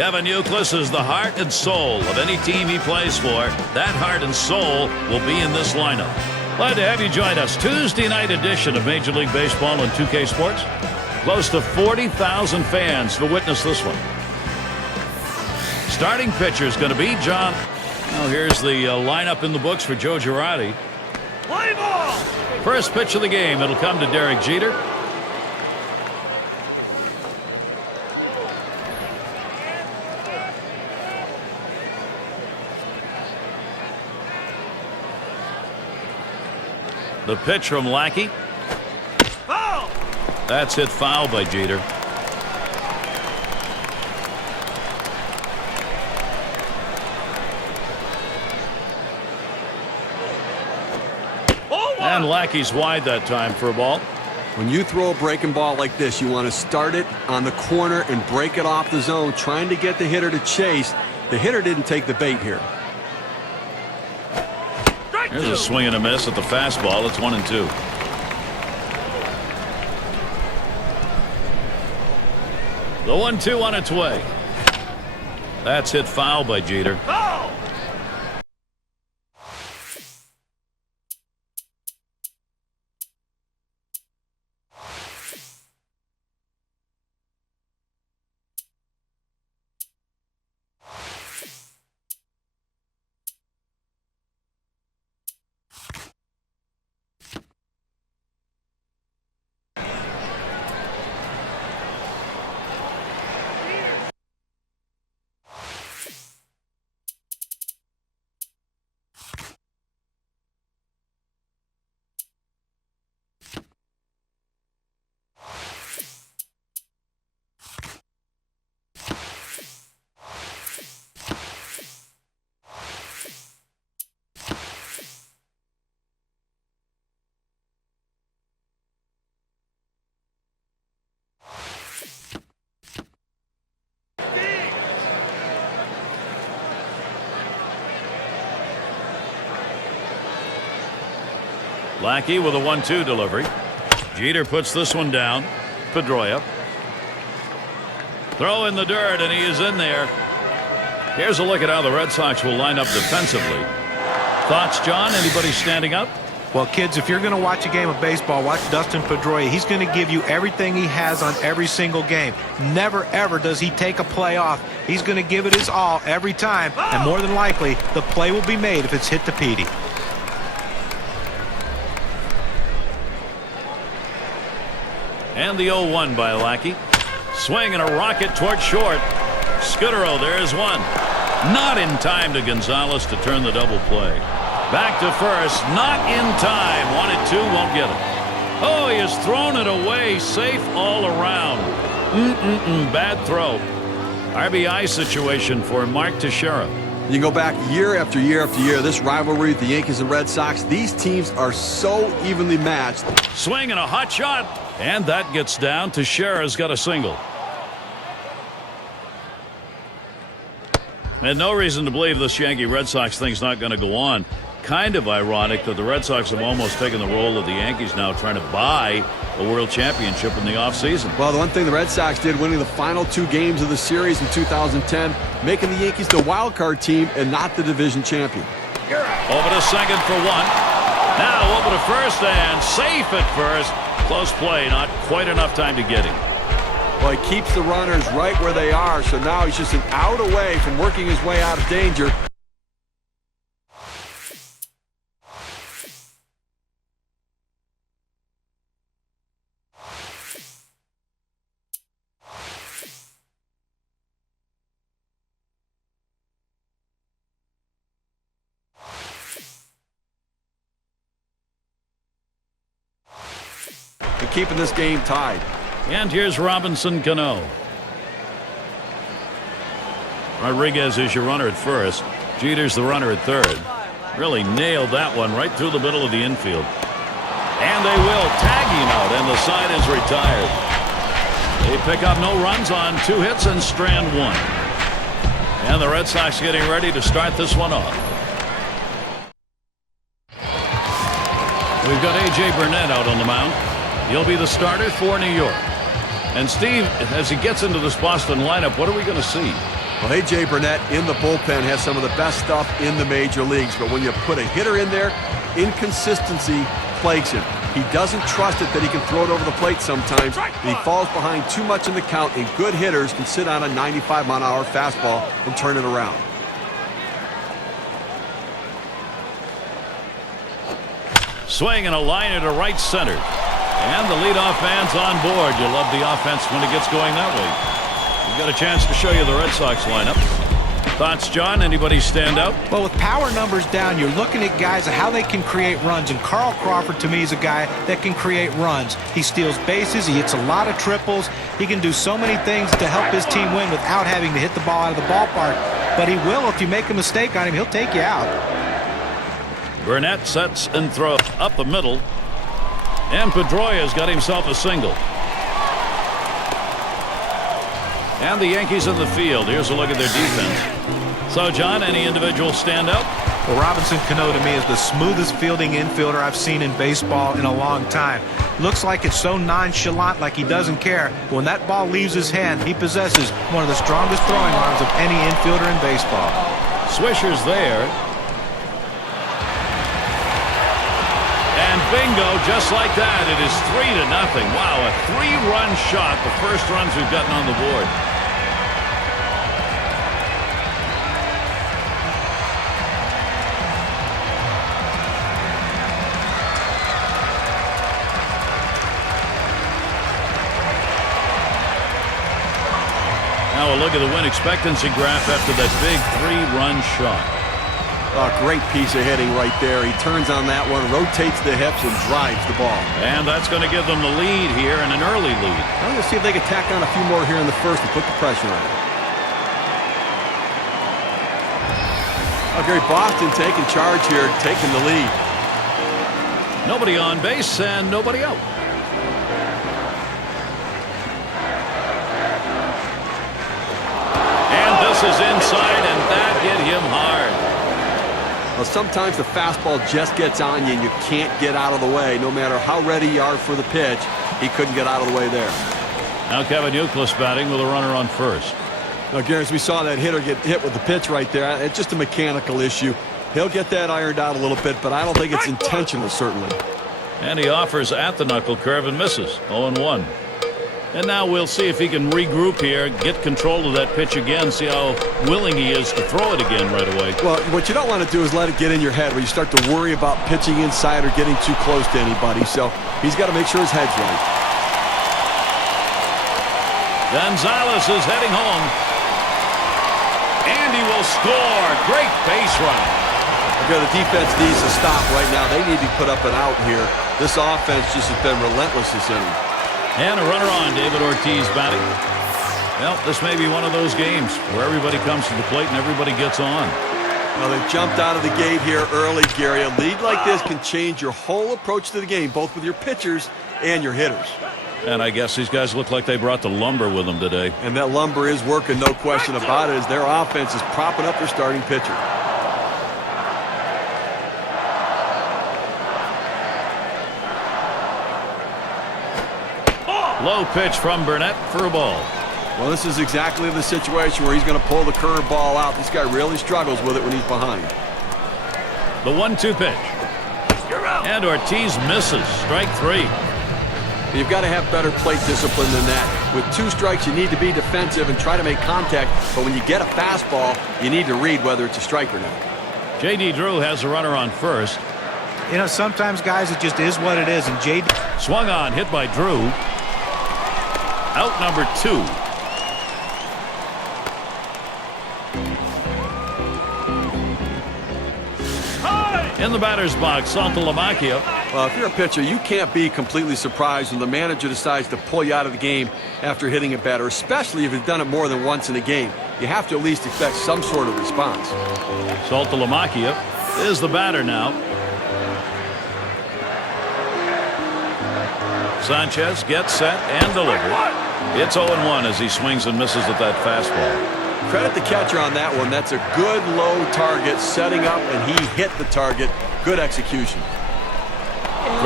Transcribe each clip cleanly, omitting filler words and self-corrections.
Kevin Youkilis is the heart and soul of any team he plays for. That heart and soul will be in this lineup. Glad to have you join us. Tuesday night edition of Major League Baseball and 2K Sports. Close to 40,000 fans to witness this one. Starting pitcher is going to be John. Now here's the lineup in the books for Joe Girardi. Play ball! First pitch of the game. It'll come to Derek Jeter. The pitch from Lackey. Foul! That's hit foul by Jeter. And Lackey's wide that time for a ball. When you throw a breaking ball like this, you want to start it on the corner and break it off the zone, trying to get the hitter to chase. The hitter didn't take the bait here. There's a swing and a miss at the fastball. It's 1-2. The 1-2 on its way. That's hit foul by Jeter. Foul! Lackey with a 1-2 delivery. Jeter puts this one down. Pedroia. Throw in the dirt, and he is in there. Here's a look at how the Red Sox will line up defensively. Thoughts, John? Anybody standing up? Well, kids, if you're going to watch a game of baseball, watch Dustin Pedroia. He's going to give you everything he has on every single game. Never, ever does he take a play off. He's going to give it his all every time, and more than likely, the play will be made if it's hit to Petey. And the 0-1 by Lackey. Swing and a rocket toward short. Scudero, there's one. Not in time to Gonzalez to turn the double play. Back to first. Not in time. 1-2, won't get him. Oh, he has thrown it away. Safe all around. Bad throw. RBI situation for Mark Teixeira. You can go back year after year after year. This rivalry with the Yankees and Red Sox, these teams are so evenly matched. Swing and a hot shot. And that gets down. Teixeira's got a single. And no reason to believe this Yankee-Red Sox thing's not going to go on. Kind of ironic that the Red Sox have almost taken the role of the Yankees now, trying to buy a world championship in the offseason. Well, the one thing the Red Sox did, winning the final 2 games of the series in 2010, making the Yankees the wild card team and not the division champion. Over to second for 1. Now over to first and safe at first. Close play, not quite enough time to get him. Well, he keeps the runners right where they are, so now he's just an out away from working his way out of danger. And keeping this game tied. And here's Robinson Cano. Rodriguez is your runner at first. Jeter's the runner at third. Really nailed that one right through the middle of the infield. And they will tag him out, and the side is retired. They pick up no runs on 2 hits and strand 1. And the Red Sox getting ready to start this one off. We've got A.J. Burnett out on the mound. He'll be the starter for New York. And Steve, as he gets into this Boston lineup, what are we going to see? Well, A.J. Burnett in the bullpen has some of the best stuff in the major leagues, but when you put a hitter in there, inconsistency plagues him. He doesn't trust it that he can throw it over the plate sometimes. He falls behind too much in the count, and good hitters can sit on a 95-mile-an-hour fastball and turn it around. Swing and a liner to right center. And the leadoff man's on board. You love the offense when it gets going that way. We've got a chance to show you the Red Sox lineup. Thoughts, John? Anybody stand out? Well, with power numbers down, you're looking at guys and how they can create runs. And Carl Crawford, to me, is a guy that can create runs. He steals bases. He hits a lot of triples. He can do so many things to help his team win without having to hit the ball out of the ballpark. But he will, if you make a mistake on him, he'll take you out. Burnett sets and throws up the middle. And Pedroia's got himself a single. And the Yankees in the field. Here's a look at their defense. So, John, any individual stand out? Well, Robinson Cano, to me, is the smoothest fielding infielder I've seen in baseball in a long time. Looks like it's so nonchalant, like he doesn't care. When that ball leaves his hand, he possesses one of the strongest throwing arms of any infielder in baseball. Swisher's there. And bingo, just like that, it is 3-0. Wow, a 3-run shot, the first runs we've gotten on the board. Now a look at the win expectancy graph after that big 3-run shot. A great piece of hitting right there. He turns on that one, rotates the hips, and drives the ball. And that's going to give them the lead here, and an early lead. I'm going to see if they can tack on a few more here in the first and put the pressure on. Gary Boston taking charge here, taking the lead. Nobody on base and nobody out. And this is inside, and that hit him hard. Well, sometimes the fastball just gets on you and you can't get out of the way. No matter how ready you are for the pitch, he couldn't get out of the way there. Now Kevin Youkilis batting with a runner on first. Now, Gary, as we saw that hitter get hit with the pitch right there, it's just a mechanical issue. He'll get that ironed out a little bit, but I don't think it's intentional, certainly. And he offers at the knuckle curve and misses. 0-1. And now we'll see if he can regroup here, get control of that pitch again, see how willing he is to throw it again right away. Well, what you don't want to do is let it get in your head where you start to worry about pitching inside or getting too close to anybody. So he's got to make sure his head's right. Gonzalez is heading home. And he will score. Great base running. Okay, the defense needs to stop right now. They need to put up an out here. This offense just has been relentless this inning. And a runner on, David Ortiz batting. Well, this may be one of those games where everybody comes to the plate and everybody gets on. Well, they jumped out of the gate here early, Gary. A lead like this can change your whole approach to the game, both with your pitchers and your hitters. And I guess these guys look like they brought the lumber with them today. And that lumber is working, no question about it, as their offense is propping up their starting pitcher. Low pitch from Burnett for a ball. Well, this is exactly the situation where he's going to pull the curveball out. This guy really struggles with it when he's behind. The 1-2 pitch. And Ortiz misses. Strike 3. You've got to have better plate discipline than that. With 2 strikes, you need to be defensive and try to make contact. But when you get a fastball, you need to read whether it's a strike or not. J.D. Drew has a runner on first. You know, sometimes, guys, it just is what it is. And J.D. Swung on, hit by Drew. Out number 2. In the batter's box, Santalamacchia. Well, if you're a pitcher, you can't be completely surprised when the manager decides to pull you out of the game after hitting a batter, especially if you've done it more than once in a game. You have to at least expect some sort of response. Santalamacchia is the batter now. Sanchez gets set and delivered. It's 0-1 as he swings and misses at that fastball. Credit the catcher on that one. That's a good low target, setting up, and he hit the target. Good execution.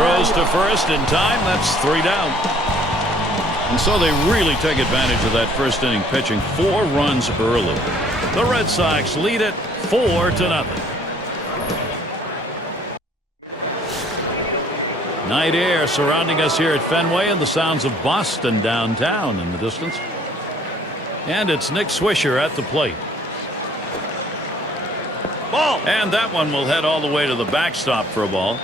Throws to first in time. That's 3 down. And so they really take advantage of that first inning pitching. 4 runs early. The Red Sox lead it 4-0. Night air surrounding us here at Fenway, and the sounds of Boston downtown in the distance. And it's Nick Swisher at the plate. Ball. And that one will head all the way to the backstop for a ball.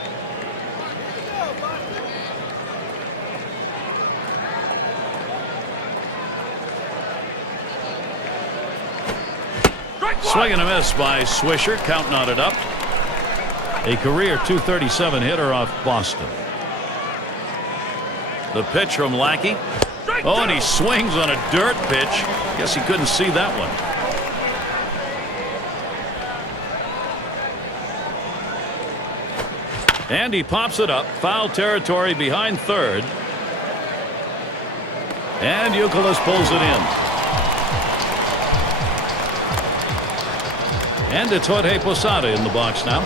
Swing and a miss by Swisher. Count knotted up. A career .237 hitter off Boston. The pitch from Lackey. Oh, and he swings on a dirt pitch. Guess he couldn't see that one. And he pops it up. Foul territory behind third. And Youkilis pulls it in. And it's Jorge Posada in the box now.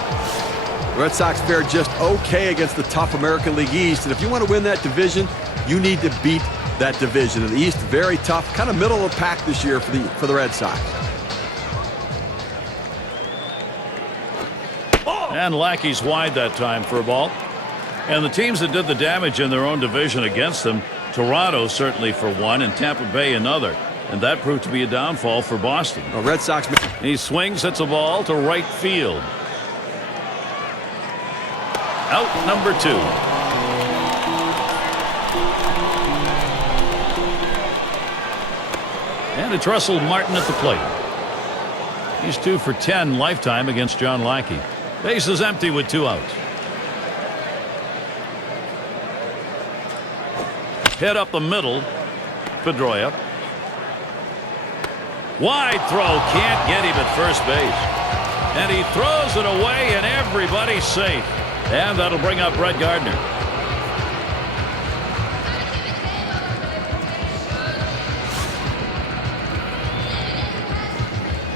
Red Sox fared just okay against the tough American League East, and if you want to win that division, you need to beat that division. And the East, very tough, kind of middle of the pack this year for the Red Sox. And Lackey's wide that time for a ball. And the teams that did the damage in their own division against them, Toronto certainly for one, and Tampa Bay another. And that proved to be a downfall for Boston. Well, Red Sox. He swings, hits a ball to right field. Out number 2. And it's Russell Martin at the plate. He's 2 for 10 lifetime against John Lackey. Base is empty with 2 outs. Hit up the middle. Pedroia. Wide throw. Can't get him at first base. And he throws it away, and everybody's safe. And that'll bring up Brett Gardner.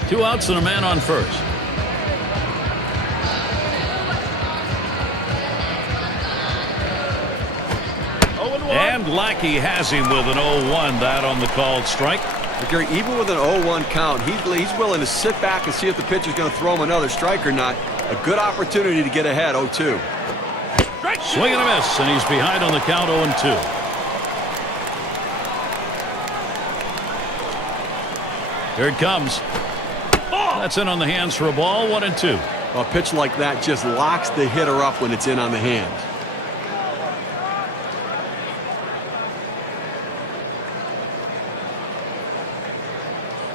Two outs and a man on first. And Lackey has him with an 0-1. That on the called strike. But Gary, even with an 0-1 count, he's willing to sit back and see if the pitcher's going to throw him another strike or not. A good opportunity to get ahead. 0-2. Swing and a miss, and he's behind on the count. 0-2. Here it comes. That's in on the hands for a ball. 1-2. A pitch like that just locks the hitter up when it's in on the hands.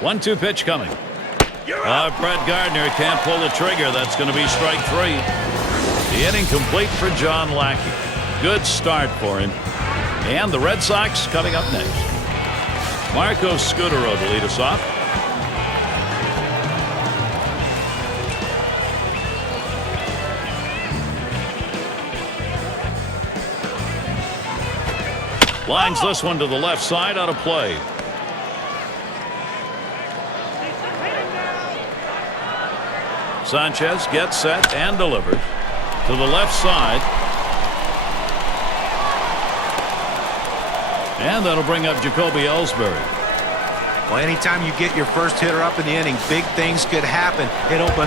One-two pitch coming. Brett Gardner can't pull the trigger. That's going to be strike 3. The inning complete for John Lackey. Good start for him. And the Red Sox coming up next. Marco Scutaro to lead us off. Lines this one to the left side, out of play. Sanchez gets set and delivers to the left side. And that'll bring up Jacoby Ellsbury. Well, anytime you get your first hitter up in the inning, big things could happen. It opens